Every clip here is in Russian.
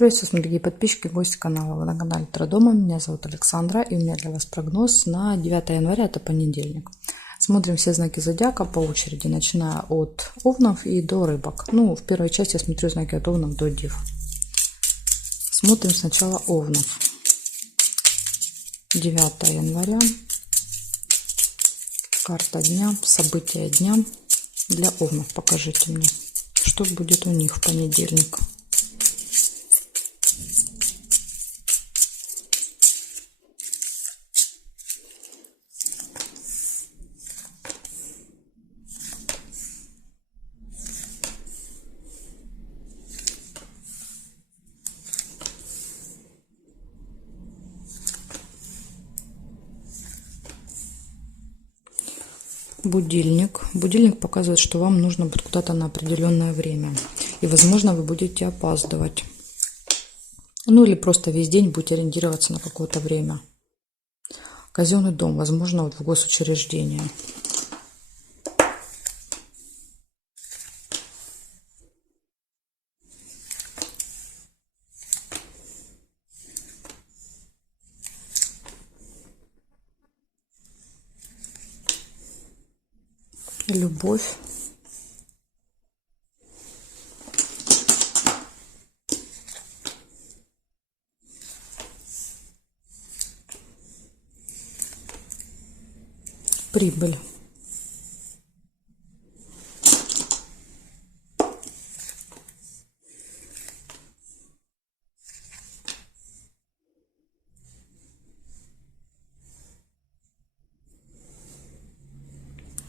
Приветствую, дорогие подписчики, гости канала. Вы на канале Трудома. Меня зовут Александра, и у меня для вас прогноз на 9 января, это понедельник. Смотрим все знаки зодиака по очереди, начиная от овнов и до рыбок. Ну, в первой части я смотрю знаки от овнов до дев. Смотрим сначала овнов. 9 января. Карта дня, события дня для овнов. Покажите мне, что будет у них в понедельник. Будильник. Будильник показывает, что вам нужно будет куда-то на определенное время. И, возможно, вы будете опаздывать. Ну, или просто весь день будете ориентироваться на какое-то время. Казенный дом, возможно, вот в госучреждении. Любовь. Прибыль.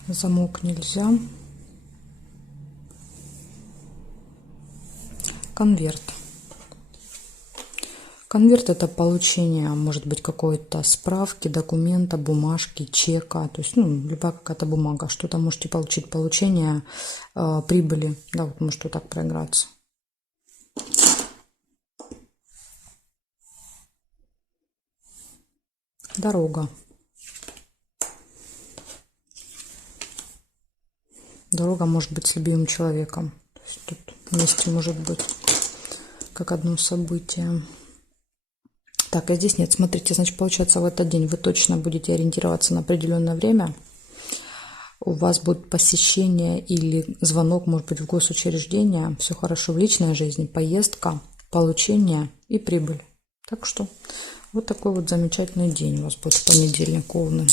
Замок нельзя. Конверт. Конверт — это получение, может быть, какой-то справки, документа, бумажки, чека, то есть, любая какая-то бумага, что-то можете получить, получение прибыли, да, вот может вот так проиграться. Дорога. Дорога может быть с любимым человеком, то есть тут вместе может быть как одно событие. Так, а здесь нет. Смотрите, значит, получается, в этот день вы точно будете ориентироваться на определенное время. У вас будет посещение или звонок, может быть, в госучреждение. Все хорошо в личной жизни, поездка, получение и прибыль. Так что вот такой вот замечательный день у вас будет в понедельник, овны.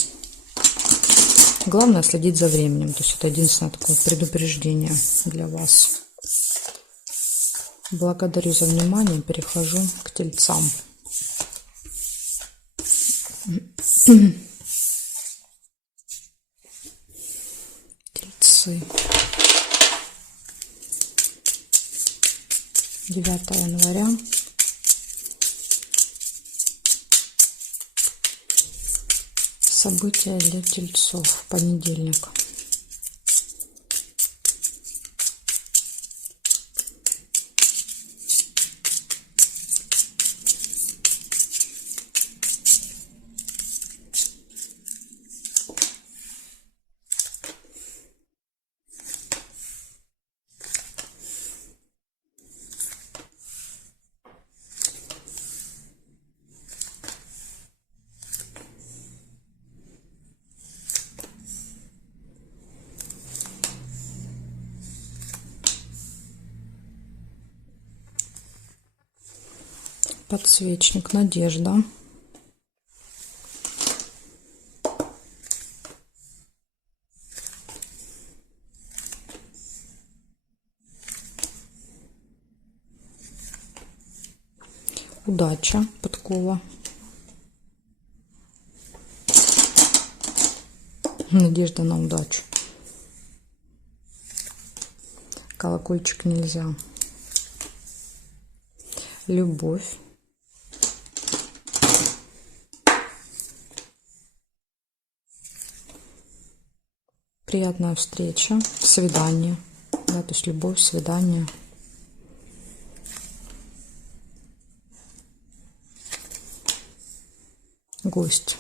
Главное следить за временем. То есть это единственное такое предупреждение для вас. Благодарю за внимание. Перехожу к тельцам. Тельцы. 9 января. События для тельцов. Понедельник. Подсвечник. Надежда. Удача. Подкова. Надежда на удачу. Колокольчик нельзя. Любовь. Приятная встреча, свидание, да, то есть любовь, свидание. Гость.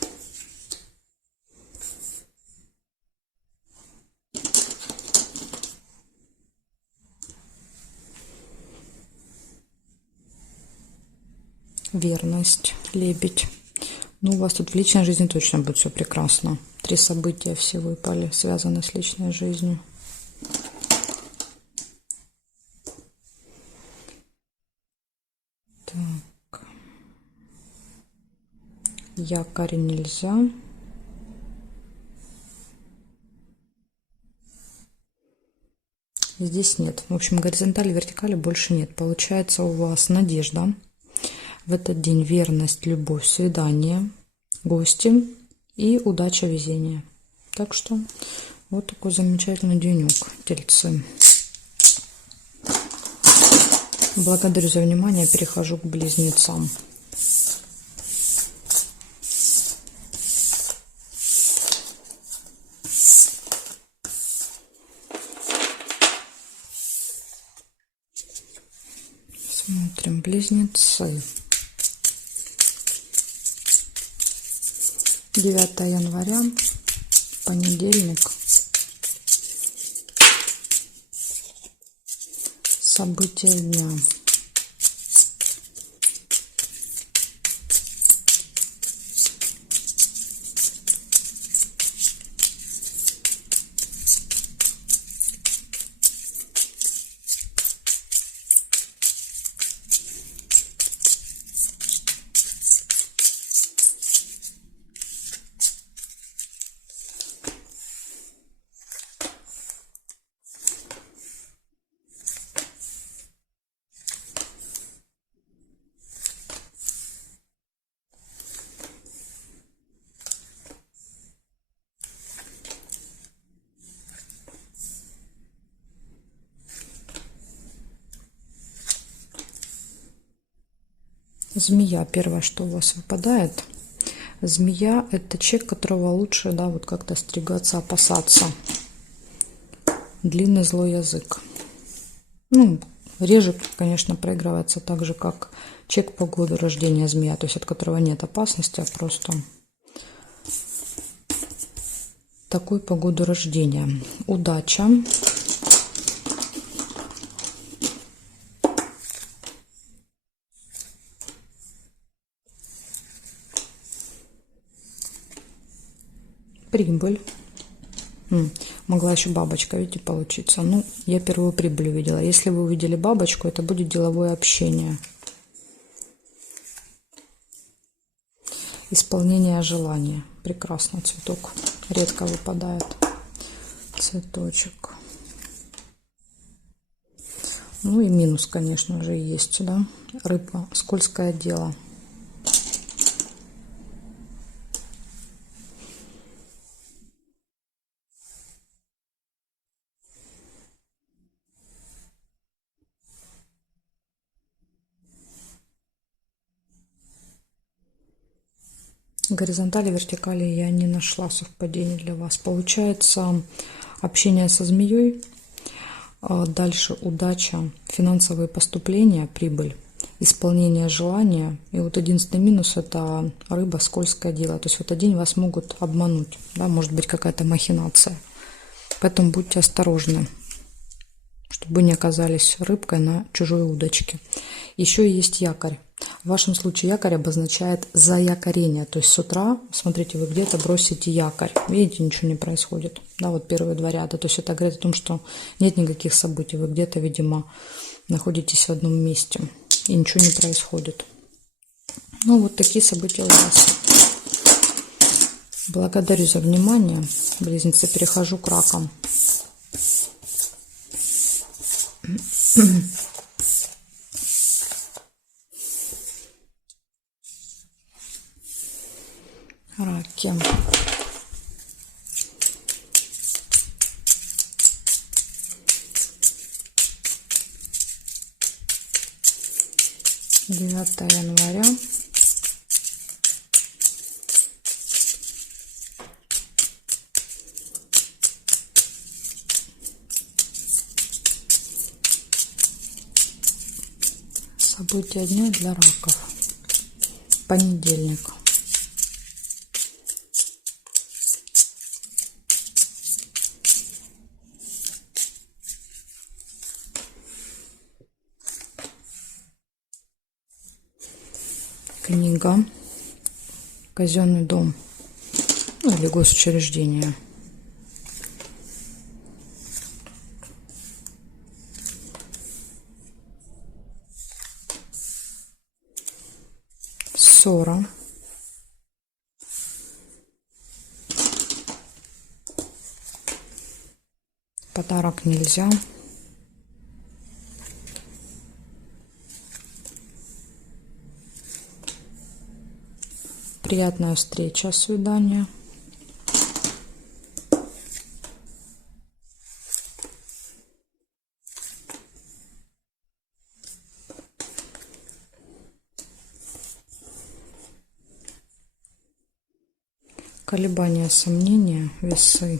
Верность, лебедь. Ну, у вас тут в личной жизни точно будет все прекрасно. 3 события все выпали, связаны с личной жизнью. Так. Якорь нельзя. Здесь нет. В общем, горизонтали, вертикали больше нет. Получается, у вас надежда. В этот день верность, любовь, свидание, гости и удача, везение. Так что вот такой замечательный денек, тельцы. Благодарю за внимание. Перехожу к близнецам. Смотрим, близнецы. 9 января, понедельник. События дня. Змея, первое, что у вас выпадает. Змея – это человек, которого лучше, да, вот как-то остерегаться, опасаться. Длинный злой язык. Ну, реже, конечно, проигрывается так же, как человек по году рождения змея, то есть от которого нет опасности, а просто такой по году рождения. Удача. Прибыль. Могла еще бабочка, видите, получиться. Ну, я первую прибыль увидела. Если вы увидели бабочку, это будет деловое общение. Исполнение желания. Прекрасно, цветок. Редко выпадает цветочек. Ну и минус, конечно же, есть, да. Рыба. Скользкое дело. Горизонтали, вертикали я не нашла совпадений для вас. Получается общение со змеей, дальше удача, финансовые поступления, прибыль, исполнение желания. И вот 11-й минус – это рыба, скользкое дело. То есть в этот день вас могут обмануть, да, может быть какая-то махинация. Поэтому будьте осторожны, чтобы не оказались рыбкой на чужой удочке. Еще есть якорь. В вашем случае якорь обозначает заякорение. То есть с утра, смотрите, вы где-то бросите якорь. Видите, ничего не происходит. Да, вот первые 2 ряда. То есть это говорит о том, что нет никаких событий. Вы где-то, видимо, находитесь в одном месте. И ничего не происходит. Ну, вот такие события у вас. Благодарю за внимание. Близнецы, перехожу к ракам. Раки. Девятое января. События дня для раков. Понедельник. Книга. Казенный дом. Ну, или госучреждение. Ссора. Подарок нельзя. Приятная встреча, свидание. Колебания, сомнения, весы.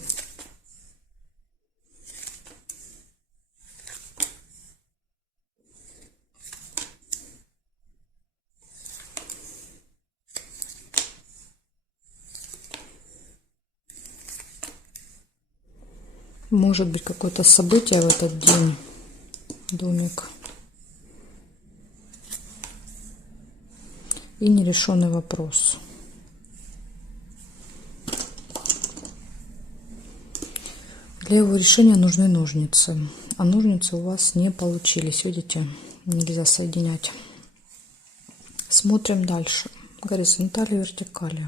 Может быть какое-то событие в этот день. Домик. И нерешенный вопрос. Для его решения нужны ножницы. А ножницы у вас не получились. Видите? Нельзя соединять. Смотрим дальше. Горизонтали, вертикали.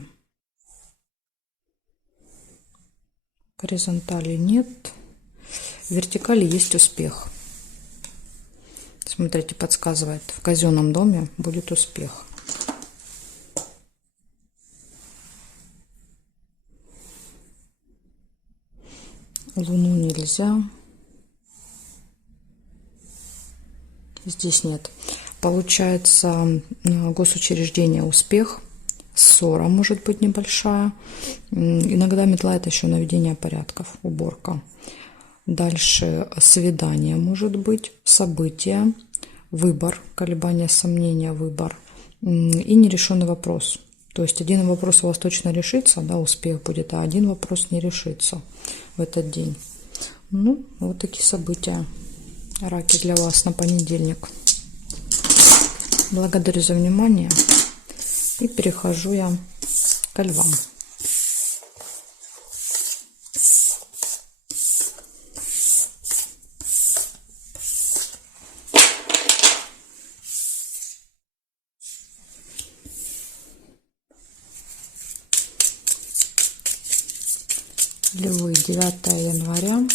Горизонтали нет. В вертикали есть успех. Смотрите, подсказывает. В казенном доме будет успех. Луну нельзя. Здесь нет. Получается, госучреждение успех. Ссора может быть небольшая. Иногда метла — это еще наведение порядков, уборка. Дальше свидание может быть, событие, выбор, колебания, сомнения, выбор и нерешенный вопрос. То есть один вопрос у вас точно решится, да, успех будет, а один вопрос не решится в этот день. Ну, вот такие события, раки, для вас на понедельник. Благодарю за внимание. И перехожу я ко львам. Львы, 9 января.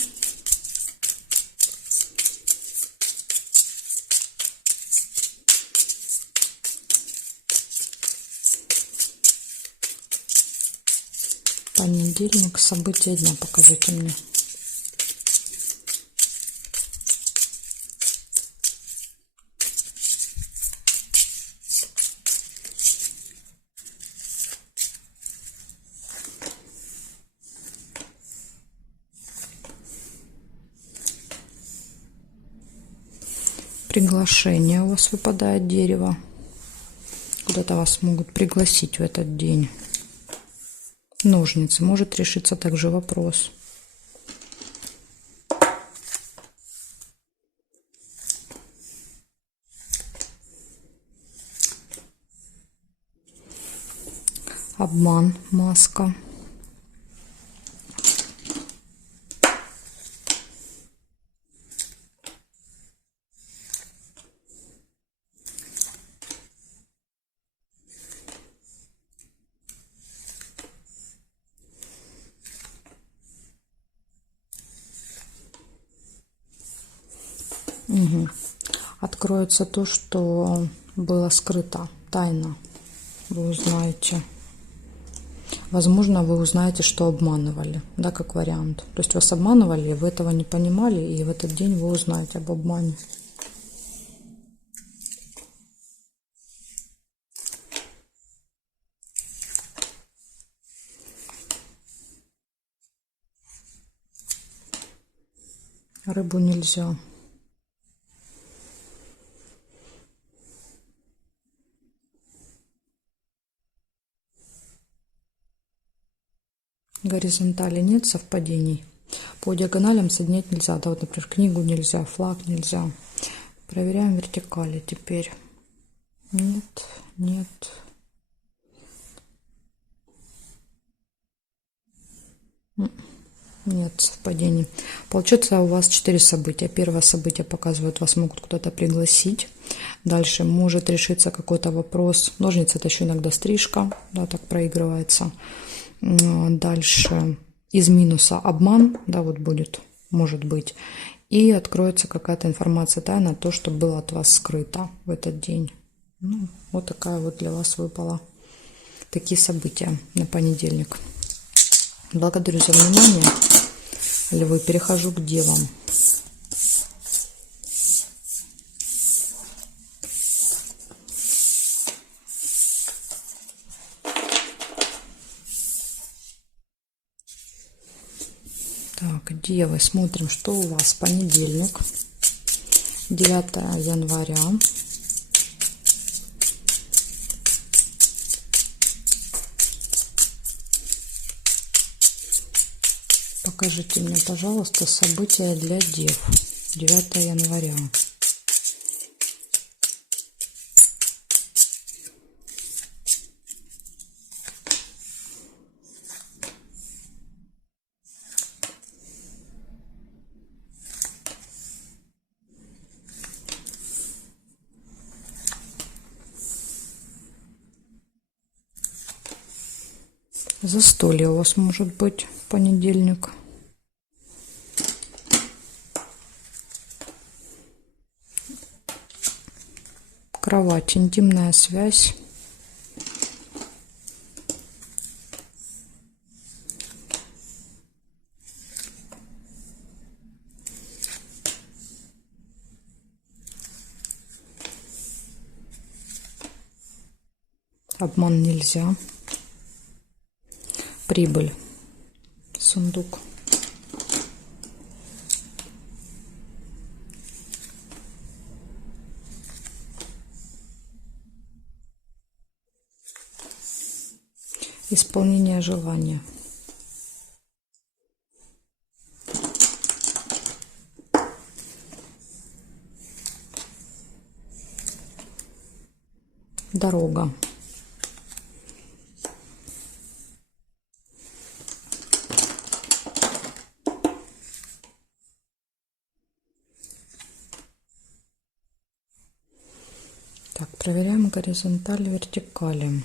Понедельник, события дня покажите мне. Приглашение у вас выпадает, дерево. Куда-то вас могут пригласить в этот день. Ножницы. Может решиться также вопрос. Обман, маска. Угу. Откроется то, что было скрыто, тайна. Вы узнаете. Возможно, вы узнаете, что обманывали, да, как вариант. То есть вас обманывали, вы этого не понимали, и в этот день вы узнаете об обмане. Рыбу нельзя. Горизонтали нет совпадений. По диагоналям соединять нельзя. Да, вот, например, книгу нельзя, флаг нельзя. Проверяем вертикали теперь. Нет, нет, Нет совпадений. Получается, у вас 4 события. Первое событие показывает, вас могут куда-то пригласить. Дальше может решиться какой-то вопрос. Ножницы — это еще иногда стрижка, да, так проигрывается. Дальше из минуса обман, да, вот будет, может быть. И откроется какая-то информация тайна, то, что было от вас скрыто в этот день. Ну, вот такая вот для вас выпала. Такие события на понедельник. Благодарю за внимание. Львы, перехожу к девам. Так, девы, смотрим, что у вас понедельник, 9 января. Покажите мне, пожалуйста, события для дев. 9 января. Застолье у вас может быть в понедельник. Кровать, интимная связь. Обман нельзя. Прибыль. Сундук. Исполнение желания. Дорога. Так, проверяем горизонталь, вертикали.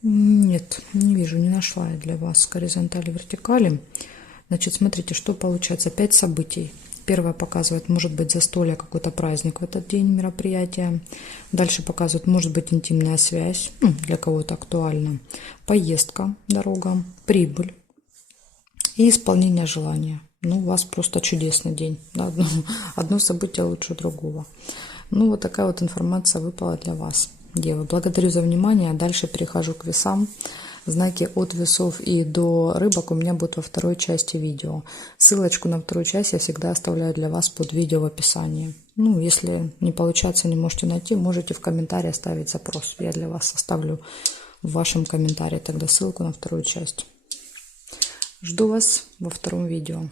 Нет, не вижу, не нашла я для вас горизонтали, вертикали. Значит, смотрите, что получается. 5 событий. Первое показывает, может быть, застолье, какой-то праздник в этот день, мероприятие. Дальше показывает, может быть, интимная связь, для кого-то актуально. Поездка, дорога, прибыль и исполнение желания. Ну, у вас просто чудесный день. Да? Одно событие лучше другого. Ну, вот такая вот информация выпала для вас, девы. Благодарю за внимание. Дальше перехожу к весам. Знаки от весов и до рыбок у меня будут во второй части видео. Ссылочку на вторую часть я всегда оставляю для вас под видео в описании. Ну, если не получается, не можете найти, можете в комментарии оставить запрос. Я для вас оставлю в вашем комментарии тогда ссылку на вторую часть. Жду вас во втором видео.